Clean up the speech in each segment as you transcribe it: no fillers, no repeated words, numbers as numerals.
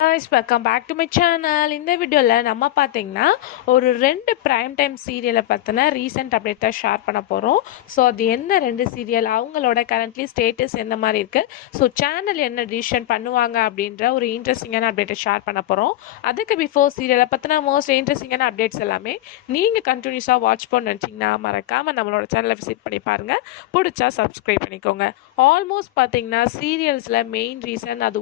guys, welcome back to my channel. இந்த வீடியோவில் நம்ம பார்த்தீங்கன்னா ஒரு 2 பிரைம் டைம் சீரியலை பற்றின ரீசெண்ட் அப்டேட் தான் ஷேர் பண்ண போகிறோம். ஸோ அது எந்த 2 சீரியல், அவங்களோட கரண்ட்லி ஸ்டேட்டஸ் எந்த மாதிரி இருக்குது, ஸோ சேனல் என்ன டிசிஷன் பண்ணுவாங்க அப்படின்ற ஒரு இன்ட்ரெஸ்டிங்கான அப்டேட்டை ஷேர் பண்ண போகிறோம். அதுக்கு பிஃபோர் சீரியலை பற்றின மோஸ்ட் இன்ட்ரெஸ்டிங்கான அப்டேட்ஸ் எல்லாமே நீங்கள் கண்டினியூஸாக வாட்ச் பண்ண நினச்சிங்கன்னா மறக்காமல் நம்மளோட சேனலை விசிட் பண்ணி பாருங்கள். பிடிச்சா சப்ஸ்கிரைப் பண்ணிக்கோங்க. ஆல்மோஸ்ட் பார்த்தீங்கன்னா சீரியல்ஸில் மெயின் ரீசன் அது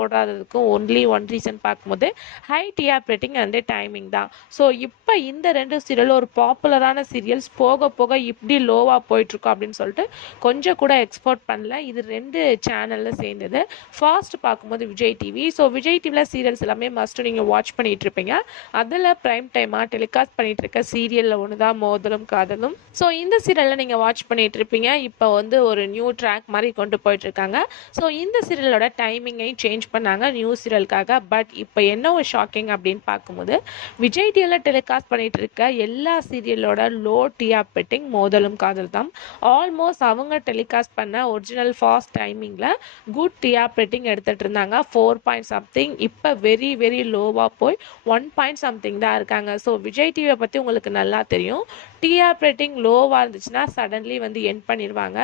ஓடாததுக்கும் ஒன்லி ஒன் ரீசன் பார்க்கும்போது high TR rating and timing தான். ஸோ இப்போ இந்த 2 சீரியல் ஒரு பாப்புலரான சீரியல்ஸ் போக போக இப்படி லோவாக போயிட்டுருக்கோம் அப்படின்னு சொல்லிட்டு கொஞ்சம் கூட எக்ஸ்போர்ட் பண்ணல. இது 2 சேனலில் சேர்ந்தது. ஃபாஸ்ட் பார்க்கும்போது விஜய் டிவி. ஸோ விஜய் டிவியில் சீரியல்ஸ் எல்லாமே மஸ்ட் நீங்கள் வாட்ச் பண்ணிட்டு இருப்பீங்க. அதில் ப்ரைம் டைமாக டெலிகாஸ்ட் பண்ணிட்டு இருக்க சீரியலில் ஒன்று தான் மோதலும் காதலும். ஸோ இந்த சீரியலில் நீங்கள் வாட்ச் பண்ணிட்டு இருப்பீங்க. இப்போ வந்து ஒரு நியூ ட்ராக் மாதிரி கொண்டு போயிட்டு இருக்காங்க. ஸோ இந்த சீரியலோட டைமிங்கையும் சேஞ்ச் பண்ணாங்க நியூ சீரியலுக்காக. பட் இப்போ என்ன ஒரு ஷாக்கிங் அப்படின்னு பார்க்கும்போது விஜய் டிவியில் டெலிகாஸ்ட் பண்ணிட்டு இருக்க எல்லா சீரியலோட லோ டிஆர் ரேட்டிங் மோதலும் காதல் தான். ஆல்மோஸ்ட் அவங்க டெலிகாஸ்ட் பண்ண ஒரிஜினல் ஃபாஸ்ட் டைமிங்கில் குட் டிஆர் ரேட்டிங் எடுத்துகிட்டு இருந்தாங்க 4 something. இப்போ வெரி வெரி லோவாக போய் 1 something தான் இருக்காங்க. ஸோ விஜய் டிவியை பற்றி உங்களுக்கு நல்லா தெரியும். டிஆர் ரேட்டிங் லோவாக இருந்துச்சுன்னா சடன்லி வந்து எண்ட் பண்ணிடுவாங்க.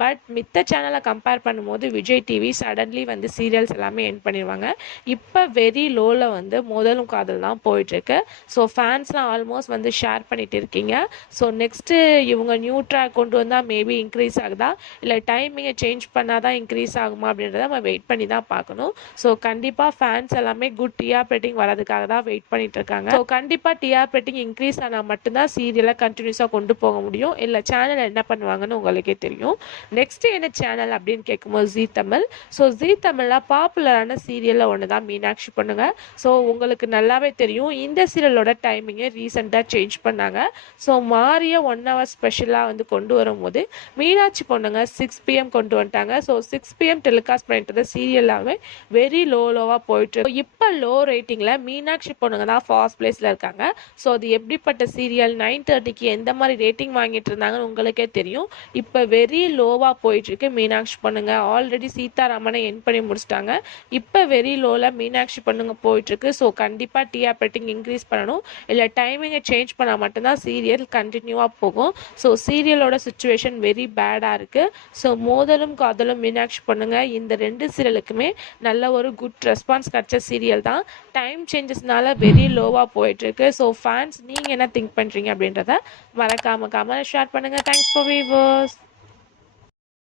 பட் மித்த சேனலை கம்பேர் பண்ணும்போது விஜய் டிவி சடன்லி வந்து சீரியல்ஸ் எல்லாமே எண்ட் பண்ணிடுவாங்க. இப்போ வெரி லோவில் வந்து முதலும் காதல் தான் போயிட்டுருக்கு. ஸோ ஃபேன்ஸ்லாம் ஆல்மோஸ்ட் வந்து ஷேர் பண்ணிட்டு இருக்கீங்க. ஸோ நெக்ஸ்ட்டு இவங்க நியூ ட்ராக் கொண்டு வந்தால் மேபி இன்க்ரீஸ் ஆகுதா, இல்லை டைமிங்கை சேஞ்ச் பண்ணால் தான் இன்க்ரீஸ் ஆகுமா அப்படின்றத நம்ம வெயிட் பண்ணி தான் பார்க்கணும். ஸோ கண்டிப்பாக ஃபேன்ஸ் எல்லாமே குட் டிஆர் ரேட்டிங் வரதுக்காக தான் வெயிட் பண்ணிட்டு இருக்காங்க. ஸோ கண்டிப்பாக டிஆர் ரேட்டிங் இன்க்ரீஸ் ஆனால் மட்டும்தான் சீரியலை கண்டினியூஸாக கொண்டு போக முடியும். இல்லை சேனல் என்ன பண்ணுவாங்கன்னு உங்களுக்கே தெரியும். நெக்ஸ்ட்டு என்ன சேனல் அப்படின்னு கேட்கும்போது ஜீ தமிழ். ஸோ ஜீ தமிழில் பாப்புலரான சீரியலில் ஒன்று தான் மீனாட்சி பொண்ணுங்க. ஸோ உங்களுக்கு நல்லாவே தெரியும் இந்த சீரியலோட டைமிங்கை ரீசெண்டாக சேஞ்ச் பண்ணாங்க. ஸோ மாறிய 1 hour ஸ்பெஷலாக வந்து கொண்டு வரும்போது மீனாட்சி பொண்ணுங்க 6 PM கொண்டு வந்துட்டாங்க. ஸோ 6 PM டெலிகாஸ்ட் பண்ணிட்டு சீரியலாகவே வெரி லோவாக போயிட்டு இப்போ லோ ரேட்டிங்கில் மீனாட்சி பொண்ணுங்க தான் ஃபர்ஸ்ட் பிளேஸில் இருக்காங்க. ஸோ அது எப்படிப்பட்ட சீரியல் 9:30க்கு எந்த மாதிரி ரேட்டிங் வாங்கிட்டு இருந்தாங்கன்னு உங்களுக்கே தெரியும். இப்போ வெரி லோவாக போயிட்டுருக்கு மீனாட்சி பொண்ணுங்க. ஆல்ரெடி சீதாராமனை என் பண்ணி முடிச்சிட்டாங்க. இப்போ வெரி லோவில் மீனாட்சி பொண்ணுங்க போயிட்டுருக்கு. ஸோ கண்டிப்பாக டிஆர் ரேட்டிங் இன்க்ரீஸ் பண்ணணும். இல்லை டைமிங்கை சேஞ்ச் பண்ணால் மட்டும்தான் சீரியல் கண்டினியூவாக போகும். ஸோ சீரியலோட சுச்சுவேஷன் வெரி பேடாக இருக்குது. ஸோ மோதலும் காதலும் மீனாட்சி பொண்ணுங்க இந்த 2 சீரியலுக்குமே நல்ல ஒரு குட் ரெஸ்பான்ஸ் கிடைச்ச சீரியல் தான். டைம் சேஞ்சஸ்னால வெரி லோவாக போயிட்டுருக்கு. ஸோ ஃபேன்ஸ் நீங்கள் என்ன திங்க் பண்ணுறீங்க அப்படின்றத மறக்காம ஷேர் பண்ணுங்கள். Thanks for viewers.